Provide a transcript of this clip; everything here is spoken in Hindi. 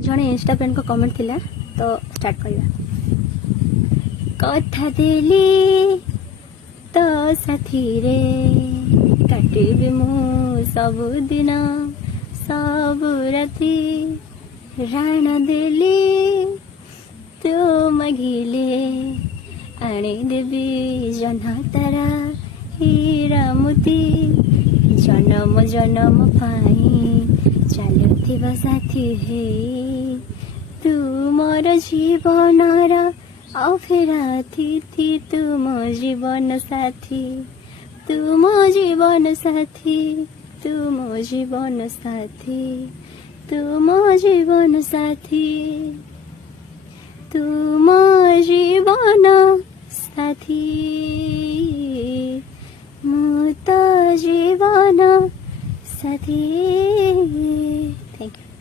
जड़े इंस्टा फ्रेंड को कमेंट थिला तो स्टार्ट करवा कथा देली तो साथी रे काटिबी मु सबु दिन सबु राति राण देली तो मगिले आनी देवी जन्ह तारा हीरा मोती जन्म जन्म पाई चलुथिबा साथी हे तू मोर जीवनर अफेराथी तू मो जीवन साथी तू मो जीवन साथी तू मो जीवन साथी तू मो जीवन साथी तू मो जीवन साथी मो तो जीवन साथी। Thank you.